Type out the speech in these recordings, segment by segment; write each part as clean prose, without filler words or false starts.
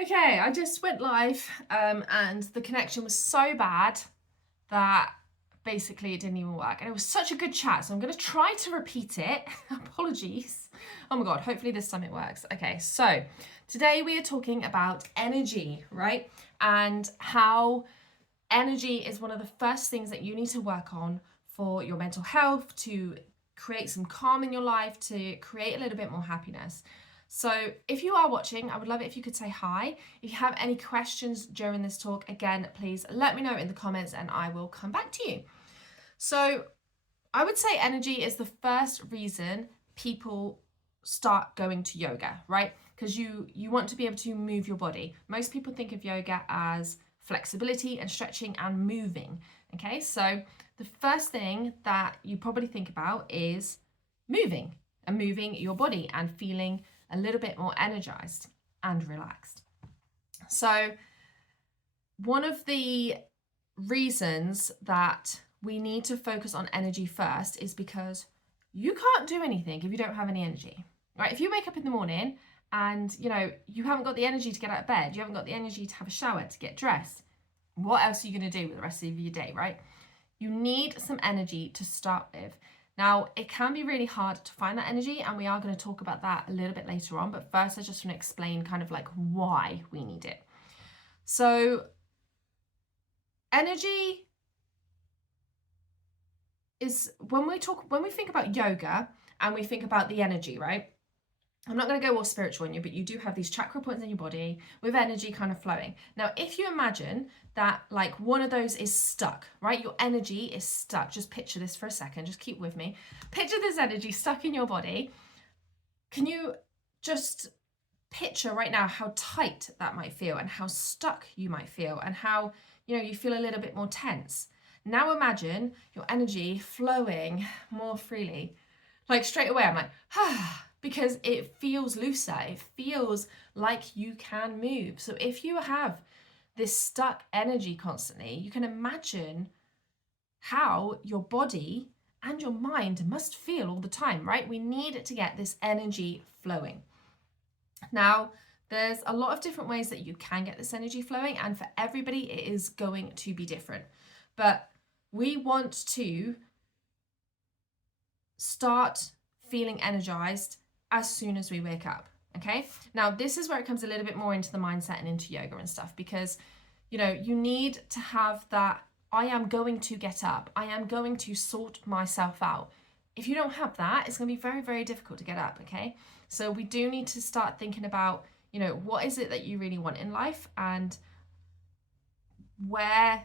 Okay, I just went live and the connection was so bad that basically it didn't even work. And it was such a good chat, so I'm going to try to repeat it. Apologies. Oh my God, hopefully this time it works. Okay, so today we are talking about energy, right? And how energy is one of the first things that you need to work on for your mental health, to create some calm in your life, to create a little bit more happiness. So if you are watching, I would love it if you could say hi. If you have any questions during this talk, again, please let me know in the comments and I will come back to you. So I would say energy is the first reason people start going to yoga, right? Because you want to be able to move your body. Most people think of yoga as flexibility and stretching and moving. Okay, so the first thing that you probably think about is moving and moving your body and feeling a little bit more energized and relaxed. So one of the reasons that we need to focus on energy first is because you can't do anything if you don't have any energy, right? If you wake up in the morning and you haven't got the energy to get out of bed, you haven't got the energy to have a shower, to get dressed, what else are you going to do with the rest of your day, right? You need some energy to start with. Now, it can be really hard to find that energy, and we are going to talk about that a little bit later on, but first I just want to explain kind of like why we need it. So energy is when we think about yoga and we think about the energy, right? I'm not going to go all spiritual on you, but you do have these chakra points in your body with energy kind of flowing. Now, if you imagine that like one of those is stuck, right? Your energy is stuck. Just picture this for a second. Just keep with me. Picture this energy stuck in your body. Can you just picture right now how tight that might feel and how stuck you might feel and how, you feel a little bit more tense? Now imagine your energy flowing more freely. Like straight away, I'm like, because it feels looser. It feels like you can move. So if you have this stuck energy constantly, you can imagine how your body and your mind must feel all the time, right? We need to get this energy flowing. Now, there's a lot of different ways that you can get this energy flowing, and for everybody, it is going to be different. But we want to start feeling energized as soon as we wake up. Okay, now this is where it comes a little bit more into the mindset and into yoga and stuff, because you need to have that I am going to get up, I am going to sort myself out. If you don't have that, it's going to be very, very difficult to get up. Okay, so we do need to start thinking about what is it that you really want in life, and where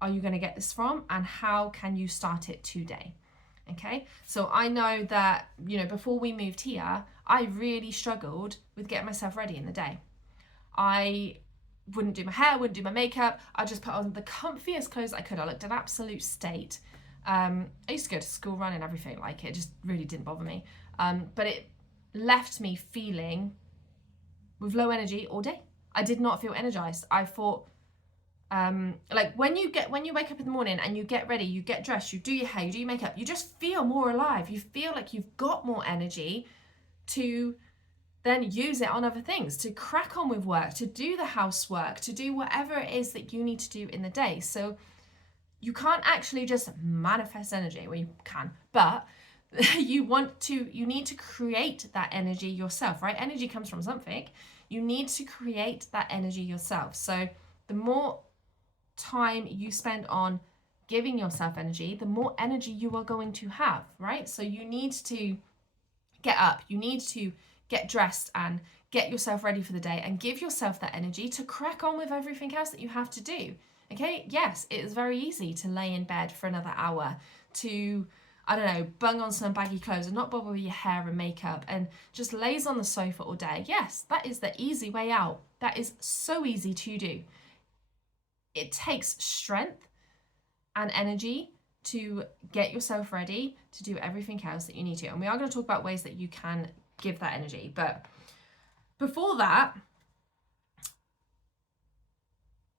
are you going to get this from, and how can you start it today? Okay, so I know that, before we moved here, I really struggled with getting myself ready in the day. I wouldn't do my hair, wouldn't do my makeup. I just put on the comfiest clothes I could. I looked an absolute state. I used to go to school running, everything like it just really didn't bother me. But it left me feeling with low energy all day. I did not feel energized. I thought, like when you wake up in the morning and you get ready, you get dressed, you do your hair, you do your makeup, you just feel more alive. You feel like you've got more energy to then use it on other things, to crack on with work, to do the housework, to do whatever it is that you need to do in the day. So you can't actually just manifest energy. Well, you can, but you need to create that energy yourself, right? Energy comes from something. You need to create that energy yourself. So the more time you spend on giving yourself energy, the more energy you are going to have, right? So you need to get up, you need to get dressed and get yourself ready for the day and give yourself that energy to crack on with everything else that you have to do. Okay, yes, it is very easy to lay in bed for another hour, to bung on some baggy clothes and not bother with your hair and makeup and just laze on the sofa all day. Yes, that is the easy way out. That is so easy to do. It takes strength and energy to get yourself ready to do everything else that you need to. And we are going to talk about ways that you can give that energy. But before that,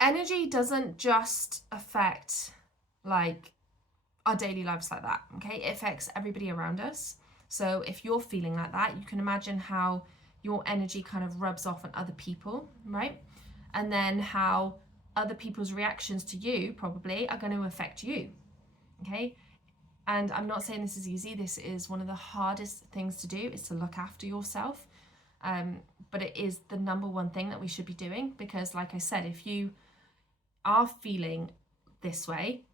energy doesn't just affect like our daily lives like that. Okay, it affects everybody around us. So if you're feeling like that, you can imagine how your energy kind of rubs off on other people, right? And then how other people's reactions to you probably are going to affect you, okay? And I'm not saying this is easy. This is one of the hardest things to do, is to look after yourself. But it is the number one thing that we should be doing, because like I said, if you are feeling this way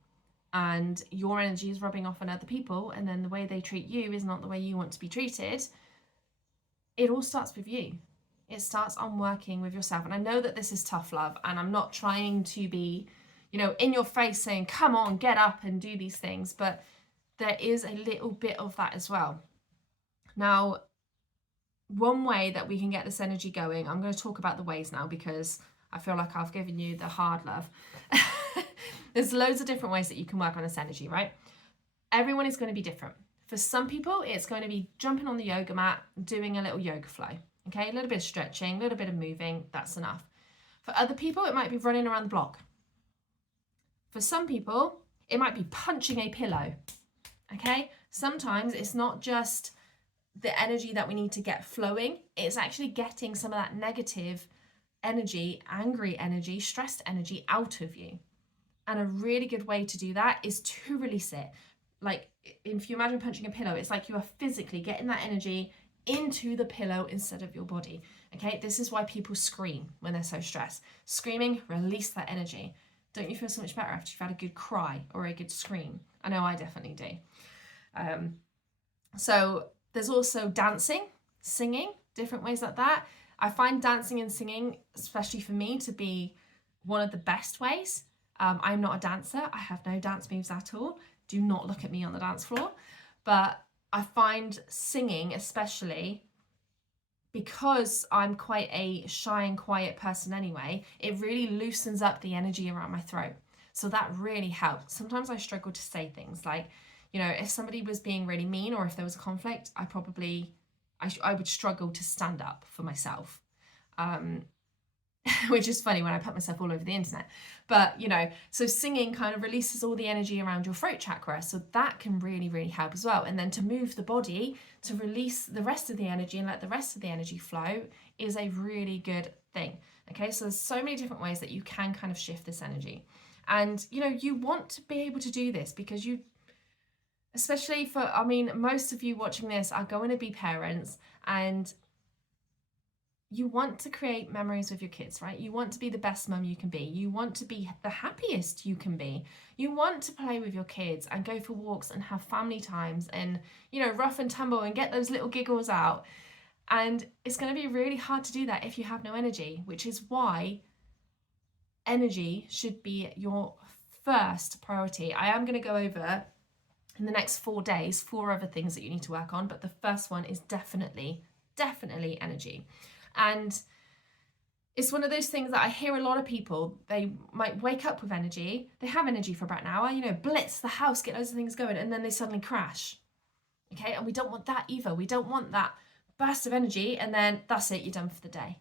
and your energy is rubbing off on other people, and then the way they treat you is not the way you want to be treated, it all starts with you. It starts on working with yourself. And I know that this is tough love, and I'm not trying to be, in your face saying, come on, get up and do these things, but there is a little bit of that as well. Now, one way that we can get this energy going, I'm going to talk about the ways now, because I feel like I've given you the hard love. There's loads of different ways that you can work on this energy, right? Everyone is going to be different. For some people, it's going to be jumping on the yoga mat, doing a little yoga flow, okay? A little bit of stretching, a little bit of moving, that's enough. For other people, it might be running around the block. For some people, it might be punching a pillow, okay? Sometimes it's not just the energy that we need to get flowing, it's actually getting some of that negative energy, angry energy, stressed energy out of you. And a really good way to do that is to release it. Like, if you imagine punching a pillow, it's like you are physically getting that energy into the pillow instead of your body. Okay, this is why people scream when they're so stressed. Screaming, release that energy. Don't you feel so much better after you've had a good cry or a good scream? I know I definitely do. So there's also dancing, singing, different ways like that. I find dancing and singing, especially for me, to be one of the best ways. I'm not a dancer. I have no dance moves at all. Do not look at me on the dance floor. But I find singing, especially because I'm quite a shy and quiet person anyway, it really loosens up the energy around my throat. So that really helps. Sometimes I struggle to say things like, if somebody was being really mean, or if there was a conflict, I would struggle to stand up for myself. Which is funny when I put myself all over the internet. But, so singing kind of releases all the energy around your throat chakra. So that can really, really help as well. And then to move the body to release the rest of the energy and let the rest of the energy flow is a really good thing. Okay, so there's so many different ways that you can kind of shift this energy. And, you want to be able to do this because especially most of you watching this are going to be parents, and you want to create memories with your kids, right? You want to be the best mum you can be. You want to be the happiest you can be. You want to play with your kids and go for walks and have family times and, rough and tumble and get those little giggles out. And it's going to be really hard to do that if you have no energy, which is why energy should be your first priority. I am going to go over in the next 4 days 4 other things that you need to work on, but the first one is definitely energy. And it's one of those things that I hear a lot of people, they might wake up with energy, they have energy for about an hour, blitz the house, get loads of things going, and then they suddenly crash. Okay, and we don't want that either. We don't want that burst of energy and then that's it, you're done for the day.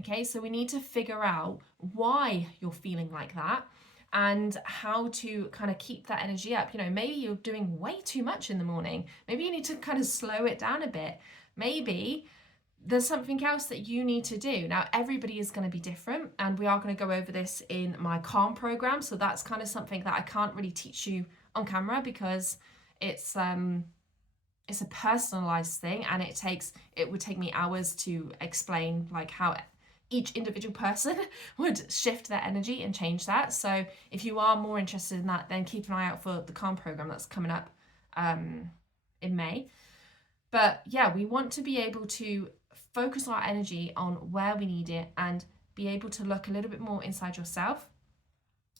Okay, so we need to figure out why you're feeling like that and how to kind of keep that energy up. Maybe you're doing way too much in the morning. Maybe you need to kind of slow it down a bit. Maybe there's something else that you need to do. Now, everybody is going to be different, and we are going to go over this in my Calm program. So that's kind of something that I can't really teach you on camera because it's a personalized thing, and it would take me hours to explain like how each individual person would shift their energy and change that. So if you are more interested in that, then keep an eye out for the Calm program that's coming up in May. But yeah, we want to be able to focus our energy on where we need it and be able to look a little bit more inside yourself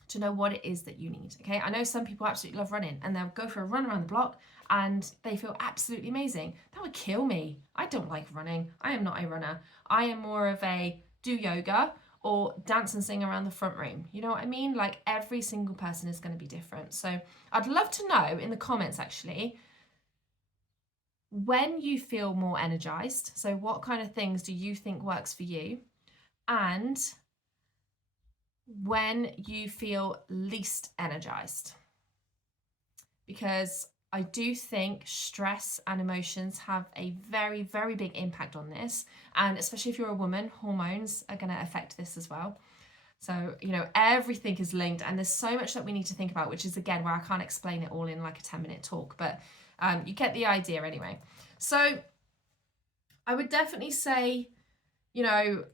to know what it is that you need. Okay, I know some people absolutely love running and they'll go for a run around the block and they feel absolutely amazing. That would kill me. I don't like running. I am not a runner. I am more of a do yoga or dance and sing around the front room. You know what I mean? Like, every single person is going to be different. So I'd love to know in the comments actually, when you feel more energized. So what kind of things do you think works for you? And when you feel least energized? Because I do think stress and emotions have a very, very big impact on this. And especially if you're a woman, hormones are going to affect this as well. So, you know, everything is linked, and there's so much that we need to think about, which is, again, where I can't explain it all in like a 10-minute talk, but you get the idea anyway. So I would definitely say, you know,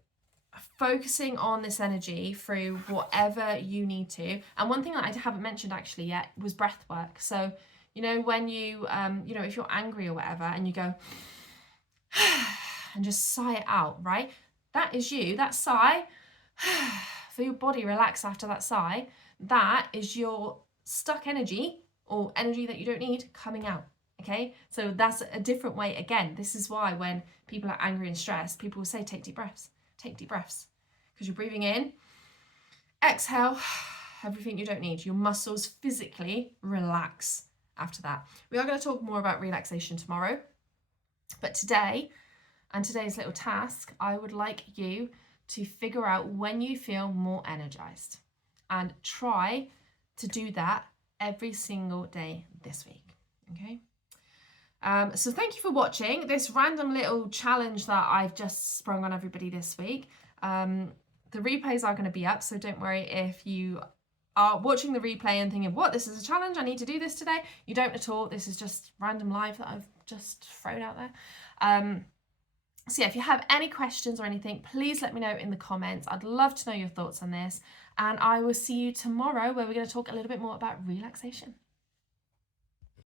focusing on this energy through whatever you need to. And one thing that I haven't mentioned actually yet was breath work. So, you know, when you, you know, if you're angry or whatever and you go and just sigh it out, right? That is you, that sigh, feel your body relax after that sigh. That is your stuck energy or energy that you don't need coming out. Okay, so that's a different way. Again, this is why when people are angry and stressed, people will say, take deep breaths, because you're breathing in, exhale, everything you don't need. Your muscles physically relax after that. We are going to talk more about relaxation tomorrow, but today, and today's little task, I would like you to figure out when you feel more energized and try to do that every single day this week. Okay. So thank you for watching this random little challenge that I've just sprung on everybody this week. The replays are going to be up, so don't worry if you are watching the replay and thinking, what, this is a challenge, I need to do this today. You don't at all. This is just random live that I've just thrown out there. So yeah, if you have any questions or anything, please let me know in the comments. I'd love to know your thoughts on this. And I will see you tomorrow where we're going to talk a little bit more about relaxation.